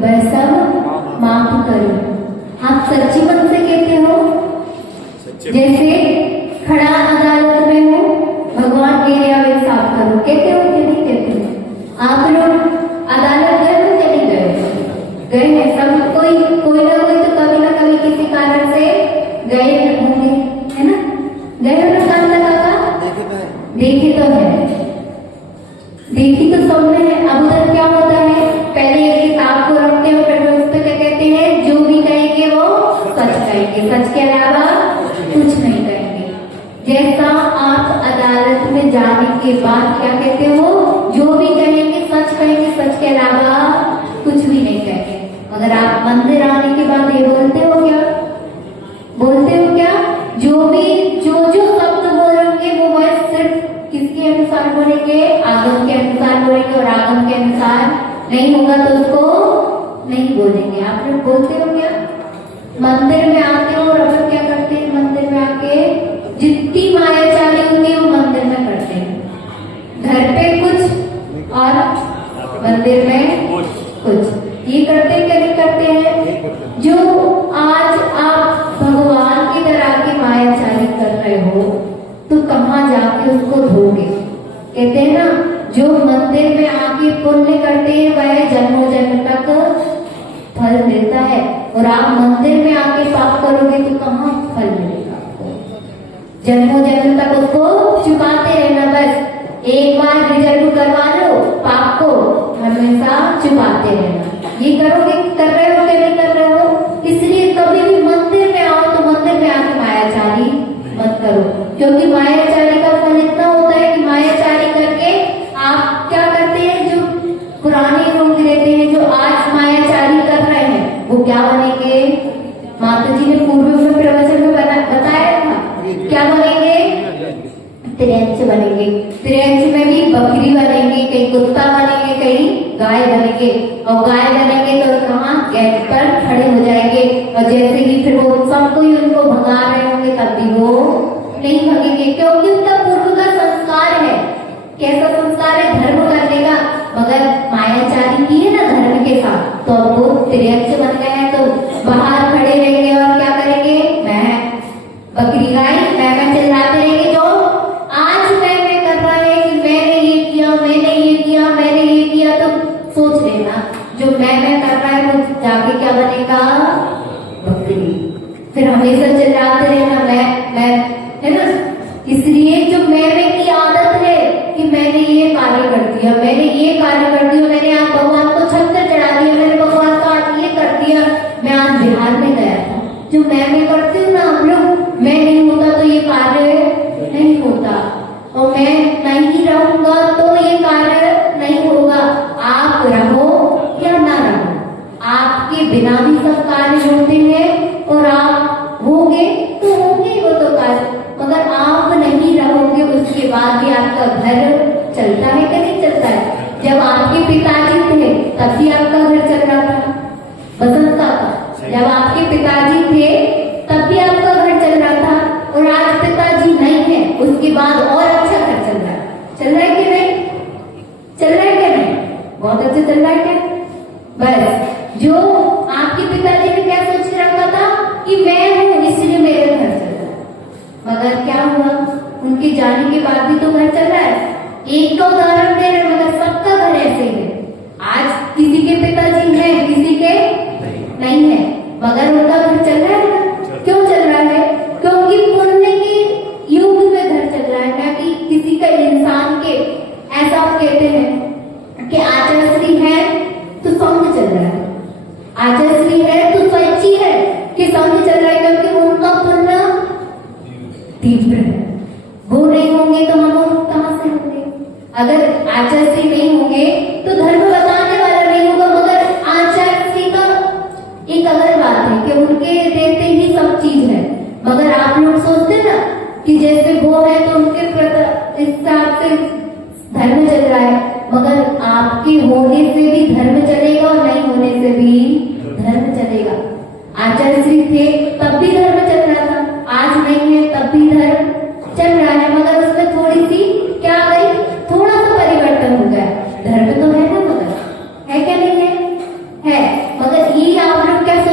वह सब माफ करो। आप सच्चे मन से कहते हो? जैसे खड़ा अदालत में हो, भगवान मेरे अब इंसाफ करो, कहते हो कि नहीं कहते हो? आप लोग अदालत गए हो या नहीं गए? गए हैं सब, कोई ना कोई तो कभी ना कभी किसी कारण से गए होंगे, है ना? गए हो ना शांता काका? देखे तो है, देखी तो सबने है। अब उधर क्या होता है, पहले एक किताब को रखते हो, फिर उस पर क्या कहते हैं, जो भी कहेंगे वो सच कहेंगे, सच के अलावा कुछ नहीं कहेंगे। जैसा आप अदालत में जाने के बाद क्या कहते हो, जो भी कहेंगे सच कहेंगे, सच के अलावा कुछ भी नहीं कहेंगे। मगर आप मंदिर आने के बाद ये बोलते हो क्या? बोलते हो क्या? जो शब्द बोलेंगे वो बस सिर्फ किसके अनुसार बोलेंगे? आगम के अनुसार बोलेंगे, और आगम के अनुसार नहीं होगा तो उसको नहीं बोलेंगे। आप लोग बोलते हो क्या? मंदिर में आते हो और अब क्या करते हैं? मंदिर में आके जितनी मायाचारी होती है वो मंदिर में करते हैं। घर पे कुछ और मंदिर में कुछ, ये करते हैं क्या नहीं करते हैं? जो आज आप भगवान की तरह की मायाचारी कर रहे हो तो कहाँ जाके उसको धोगे? कहते हैं ना, जो मंदिर में आके पुण्य करते हैं वह जन्मों जन्म तक फल देता है, और आप मंदिर में आके पाप करोगे तो कहाँ फल मिलेगा आपको? जन्मों जन्म तक उसको छुपाते रहना। बस एक बार रिजर्व करवा लो पाप को, हमेशा छुपाते रहना। ये करोगे, कर रहे हो क्या नहीं कर रहे हो? इसलिए कभी भी मंदिर में आओ तो मंदिर में आके मायाचारी मत करो, क्योंकि मायाचारी का फल इतना होता है कि मायाचारी करके आप क्या करते हैं, जो पुराने लोग रहते हैं जो आज मायाचारी कर रहे हैं वो क्या बनेंगे? माता जी ने पूर्व में प्रवचन में बताया था, क्या बनेंगे? त्रियंच बनेंगे। त्रियंच में भी बकरी बनेंगे, कहीं कुत्ता बनेंगे, कहीं गाय बनेंगे, और गाय बनेंगे तो कहाँ गेट पर खड़े हो जाएंगे, और जैसे कि फिर वो सबको ही उनको भगा रहे होंगे तब भी वो नहीं भगेंगे, क्योंकि उनका पूर्व का संस्कार है। कैसा संस्कार है? धर्म करने का। मगर मायाचारी की है ना धर्म के साथ, तो अब वो त्रियंच बन गए हैं, तो बाहर खड़े रहेंगे और क्या करेंगे? मैं बकरी गाय मैं चिल्लाते रहेंगे। जो आज मैं कर रहा है कि मैंने ये किया, मैंने ये किया, मैंने ये किया, तो सोच लेना जो मैं कर रहा है वो जाके क्या बनेगा? बकरी। फिर हमेशा चिल्लाते रहना मैं, है ना? इसलिए जो मैं की आदत है कि मैंने ये कार्य कर दिया, मैंने ये कार्य कर दिया, मैंने आज भगवान को छत्र चढ़ा दिया, मैंने भगवान का आज ये कर दिया, मैं आज बिहार में गया था। जो मैं करती हूँ ना आप लोग, मैं नहीं होता तो ये कार्य नहीं होता, और मैं नहीं रहूंगा तो ये कार्य नहीं होगा। आप रहो या ना रहो, आपके बिना भी सब कार्य होते हैं, और आप होंगे तो होंगे वो तो कार्य, मगर आप नहीं रहोगे उसके बाद भी आपका घर चलता है कि नहीं चलता है? जब आपके पिताजी थे तब भी आपका घर चल रहा था, बसंत का। जब आपके पिताजी थे तब भी आपका घर चल रहा था, और आज पिताजी नहीं है उसके बाद और अच्छा घर चल रहा है। चल रहा है कि नहीं? चल रहा है क्या? नहीं, बहुत अच्छा चल रहा है क्या? बस जो आपके पिताजी ने क्या सोच के रखा था कि मैं हूं इसलिए मेरे घर चल रहा है, मगर क्या हुआ? उनके जाने के बाद भी तो घर चल रहा है। एक का उदाहरण दे रहे, मगर सबका घर ऐसे ही है। आज किसी के पिताजी हैं, किसी के नहीं है, मगर उनका घर चल रहा है। क्यों चल रहा है? क्योंकि पुण्य के युग में घर चल रहा है, ना कि किसी का इंसान के। ऐसा कहते हैं कि आचार्यश्री है तो संघ चल रहा है, आचार्यश्री है तो स्वैच्छी है कि संघ चल रहा है, क्योंकि उनका पुण्य तीव्र है। वो नहीं होंगे तो हम कहां से होंगे? अगर आचार्यश्री नहीं होंगे तो धर्म बताने वाला नहीं होगा। मगर आचार्यश्री का एक अलग बात है कि उनके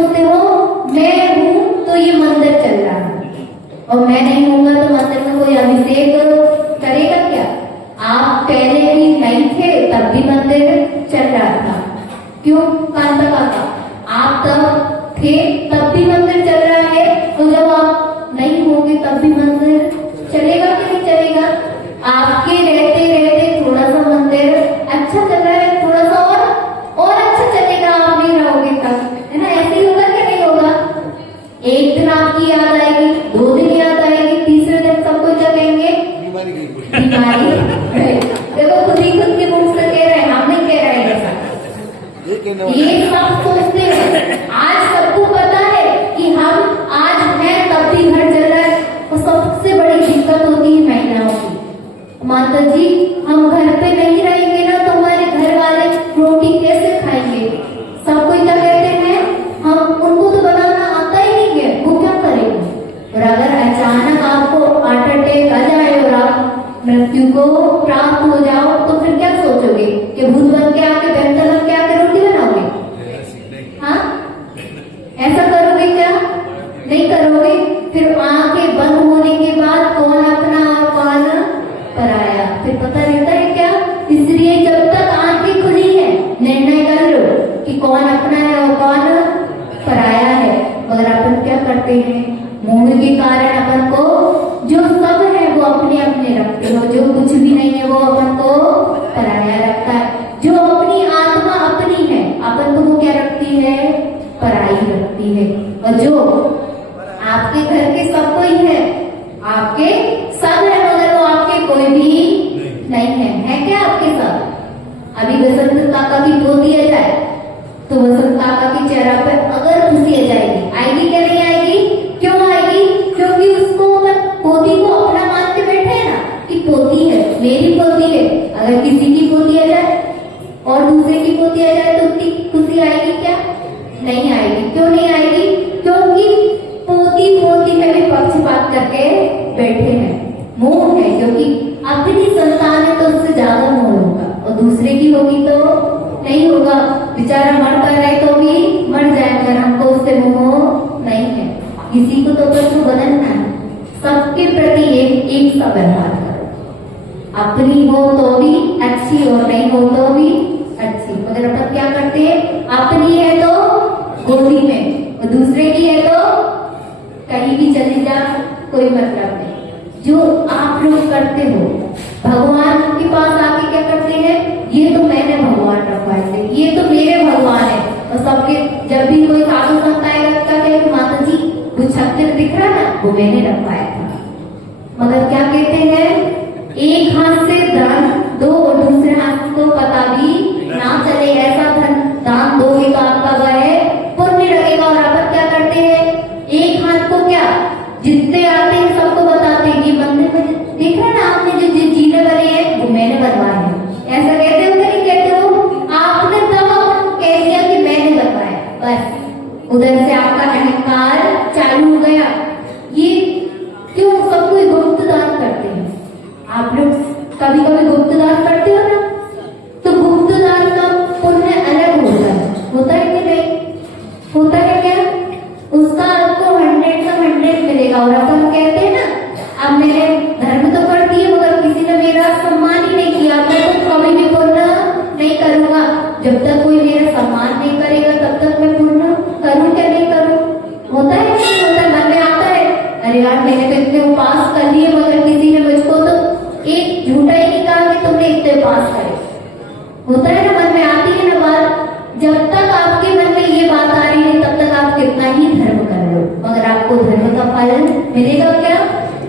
सोचते हो मैं हूँ तो ये मंदिर चल रहा है, और मैं नहीं हूँगा तो मंदिर में कोई अभिषेक करेगा क्या? आप पहले भी नहीं थे तब भी मंदिर चल रहा था। क्यों कांता काका? आप तब थे तब भी मंदिर चल रहा है, और जब आप नहीं होंगे तब भी मंदिर चलेगा कि नहीं चलेगा? आपके रहते रहते थोड़ा सा मंदिर अच्छा चल रहा है, थोड़ा सा और अच्छा चलेगा, आप नहीं रहोगे तब, है ना? ऐसे ही होगा कि नहीं होगा? एक दिन आपकी याद आएगी, 2 दिन याद आएगी, तीसरे दिन सबको क्या कहेंगे? बीमारी। देखो खुद ही खुद के मुंह से कह रहे हैं, हम नहीं कह रहे हैं ऐसा। ये सब सोचते हैं। आज सबको पता है कि हम आज हैं तब भी घर चल रहा है, और सबसे बड़ी दिक्कत होती है महिलाओं की। माता जी हम घर पे नहीं रहेंगे ना तो हमारे घर वाले रोटी कैसे खाएंगे? सब कोई क्या कहते हैं, हम उनको तो बनाना आता ही नहीं है, वो क्या करेंगे? और अगर अचानक आपको हार्ट अटैक आ जाए और आप मृत्यु को प्राप्त हो जाओ तो फिर क्या सोचोगे कि भूत बन के आके बेहतर बन के आके रोटी बनाओगे? हाँ, ऐसा करोगे क्या? नहीं करोगे। फिर आंखें बंद होने के बाद कौन अपना और कौन पराया, फिर पता रहता है क्या? इसलिए जब तक आंखें खुली है निर्णय कर लो कि कौन अपना है और कौन पराया है। मगर अपन क्या करते हैं, मोह के कारण अपन को जो सब है वो अपने अपने रखते हो, जो कुछ भी नहीं है वो अपन को पराया रखता है। जो अपनी आत्मा अपनी है अपन को वो क्या रखती है? पराई रखती है। और जो आपके घर के सब कोई है, आपके सब है मगर वो आपके कोई भी नहीं है क्या आपके सब? अभी वसंत काका की पोती आ जाए तो वसंत काका के चेहरा पे अगर खुशी आ जाएगी, आएगी क्या नहीं आएगी? क्यों आएगी? क्योंकि उसको पोती को अपना मान के बैठे है ना कि पोती है, मेरी पोती है। अगर किसी की पोती आ जाए और दूसरे की पोती आ जाए तो उसकी खुशी आएगी क्या? नहीं आएगी। क्यों नहीं आएगी? क्योंकि पोती पोती में भी पक्षपात करके बैठे हैं। मोह है, क्योंकि अपनी संतान है तो उससे ज्यादा मोह होगा, और दूसरे की होगी तो नहीं होगा। बेचारा मरता रहे तो भी मर जाए, मगर हमको उससे मोह नहीं है। किसी को तो बच्चों बदलना है, सबके प्रति एक सा व्यवहार करो। अपनी हो तो भी अच्छी और नहीं हो तो भी अच्छी। मगर अपन क्या करते हैं, अपनी है तो गोदी में, और दूसरे की है तो कहीं भी चले जा, कोई मतलब नहीं। जो आप लोग करते हो, भगवान के पास आके क्या करते हैं, ये तो मैंने भगवान रखवाए थे, ये तो मेरे भगवान है। और सबके जब भी कोई साधु संत आएगा क्या कहेगा, माता जी वो छत्र दिख रहा ना वो मैंने रखवाया था। मगर क्या कहते हैं, एक हाथ से दान दो और दूसरे हाथ को पता भी ना चले, ऐसा धन दान दोगे तो आपका वह पुण्य लगेगा। और अपन क्या करते हैं, एक हाथ को क्या जितने आते हैं सबको बताते हैं, ये मंदिर में देख रहे ना आपने जो चीजें बनी है वो मैंने बनवाई है। ऐसा कहते हो कि नहीं कहते हो? आपने तब कह दिया कि मैंने बनवाया, बस उधर से आपका अहंकार चालू हो गया। ये क्यों? सब कोई गुप्त दान करते हैं। आप लोग कभी कभी गुप्त दान करते हो ना, तो गुप्त दान का पुण्य अलग होता है कि नहीं होता है क्या? उसका आपको 100 का 100 मिलेगा। और अपन कहते हैं ना, अब मैंने धर्म तो कर दिए मगर किसी ने मेरा सम्मान ही नहीं किया, मैं तो कभी भी पुण्य नहीं करूंगा। जब तक कोई मेरा सम्मान नहीं करेगा तब तक मैं पुण्य करूं क्या नहीं करूं? होता है नहीं होता? मन में आता है, अरे यार मैंने तो इतने उपास कर लिए मगर किसी ने मुझको तो एक झूठा ही नहीं कहा कि तुमने इतने उपास करे। होता है ना, मन में आती है ना बात। जब तक आपके मन में ये बात आ रही है तब तक आप कितना ही धर्म कर लो, मगर आपको धर्म का फल मिलेगा क्या?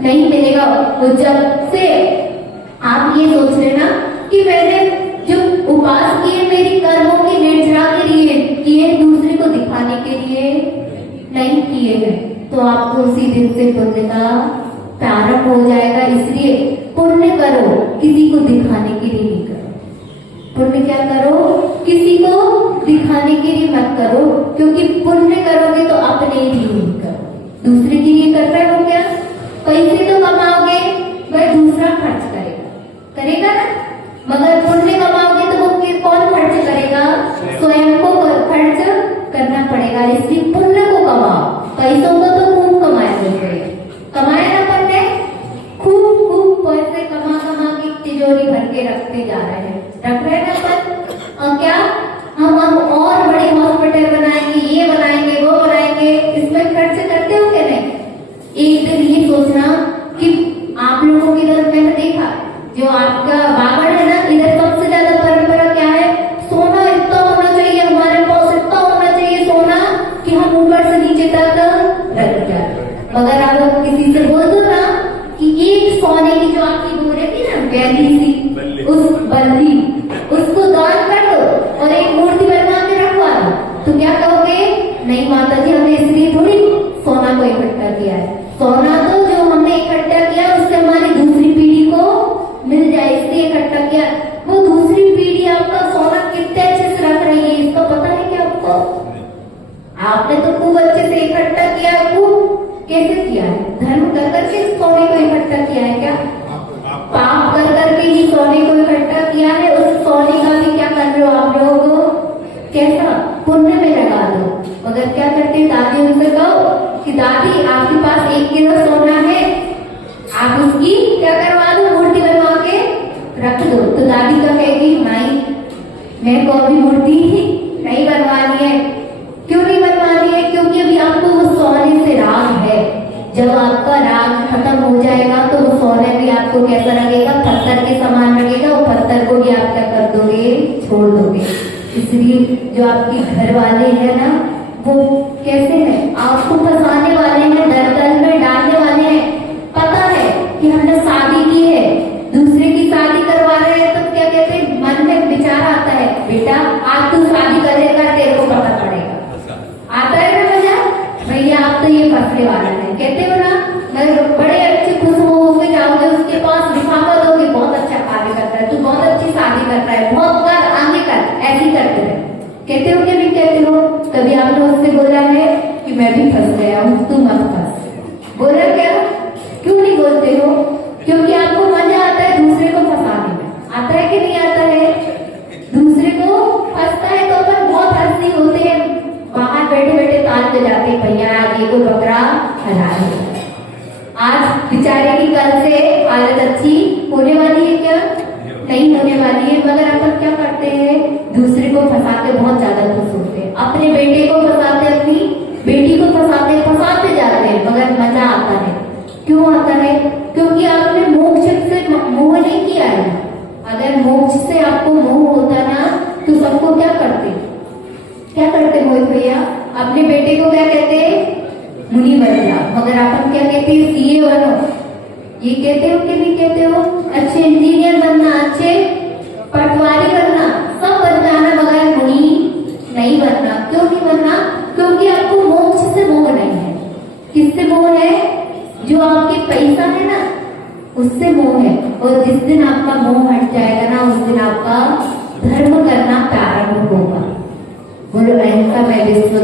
नहीं मिलेगा। तो जब से आप ये सोच लेना कि मैंने जो उपास किए मेरी कर्मों की निर्जरा के लिए किए, दूसरे को दिखाने के लिए नहीं किए हैं, तो आपको उसी दिन से पुण्य का प्रारंभ हो जाएगा। इसलिए पुण्य करो, किसी को दिखाने के लिए नहीं करो। पुण्य क्या करो, किसी को दिखाने के लिए मत करो, क्योंकि पुण्य करोगे तो अपने लिए करो, दूसरे के लिए कर रहे हो क्या? पैसे तो कमाओगे वह दूसरा खर्च करेगा ना, मगर पुण्य कमाओगे तो वो कौन खर्च करेगा? स्वयं को खर्च करना पड़ेगा। इसलिए तो क्या कहोगे, नहीं माता जी हमने इसलिए थोड़ी सोना को इकट्ठा किया है, सोना तो जो हमने इकट्ठा किया उससे हमारी दूसरी पीढ़ी को मिल जाए इसलिए इकट्ठा किया। वो दूसरी पीढ़ी आपका सोना कितने अच्छे से रख रही है इसका पता है क्या आपको? आपने तो खूब अच्छे से इकट्ठा किया, खूब कैसे किया है? धर्म कर करके सोने को इकट्ठा किया है क्या? पाप कर करके ही सोने को इकट्ठा किया है। उस सोने का भी क्या कर रहे हो आप लोग? कैसा पुण्य में लगा दो। मगर क्या करते हैं, दादी उनसे कहो कि दादी आपके पास 1 किलो सोना है, आप उसकी क्या करवा दो, मूर्ति बनवा के रख दो। तो दादी का कहेगी नहीं, मैं को अभी मूर्ति नहीं बनवानी है। क्यों नहीं बनवानी है? क्योंकि अभी आपको वो सोने से राग है। जब आपका राग खत्म हो जाएगा तो वो सोने भी आपको कैसा लगेगा, पत्थर के समान लगेगा। वो पत्थर को भी आप क्या कर दोगे, छोड़ दोगे। इसलिए जो आपके घर वाले हैं ना, वो कैसे हैं, आपको फंसाने वाले हैं, दलदल में डालने वाले हैं। पता है कि हमने शादी की है, दूसरे की शादी करवा रहे हैं, तो क्या कहते हैं, मन में विचार आता है, बेटा आज तू शादी करेगा तेरे को पता पड़ेगा। आता है ना मजा, भैया आप तो ये फंसने वाला है, कहते हो ना। मैं बड़े अच्छे खुश होके जाओगे उसके पास, दिखावा दोगे बहुत अच्छा कार्य करता है, तू बहुत अच्छी शादी कर रहा है, बहुत कर, आगे कर, ऐसी करते रहे। कहते हो कि नहीं कहते हो? कभी आपने उससे बोला है कि मैं भी फंस गया हूँ, तू मत फंस? बोला क्या? क्यों नहीं बोलते हो? क्योंकि आपको मजा आता है दूसरे को फंसाने में। आता है कि नहीं आता है? दूसरे को फंसता है तो अपन बहुत हंसी होते हैं, बाहर बैठे बैठे ताल बजाते हैं, भैया आज ये को बकरा हरा है, आज बेचारे की कल से हालत अच्छी होने वाली है क्या? नहीं होने वाली है। मगर अपन क्या करते हैं, दूसरे को फंसाते बहुत ज्यादा खुश होते हैं, अपने बेटे को फंसाते, अपनी बेटी को फंसाते, फंसाते जाते हैं, मगर मजा आता है। क्यों आता है? क्योंकि आपने मोक्ष से मोह नहीं किया है। अगर मोक्ष से आपको मोह होता ना तो सबको क्या करते, क्या करते मोहित भैया? अपने बेटे को क्या कहते, मुनि बन जा। मगर अपन क्या कहते हैं, सीए बनो। ये कहते हो कि नहीं कहते हो? अच्छे इंजीनियर बनना, अच्छे पटवारी बनना, सब बन जाना, मगर मुनि नहीं बनना। क्यों नहीं बनना? क्योंकि आपको मोक्ष से मोह नहीं है। किससे मोह है? जो आपके पैसा है ना उससे मोह है। और जिस दिन आपका मोह हट जाएगा ना उस दिन आपका धर्म करना प्रारंभ होगा। बोलो अहिंसा में विश्व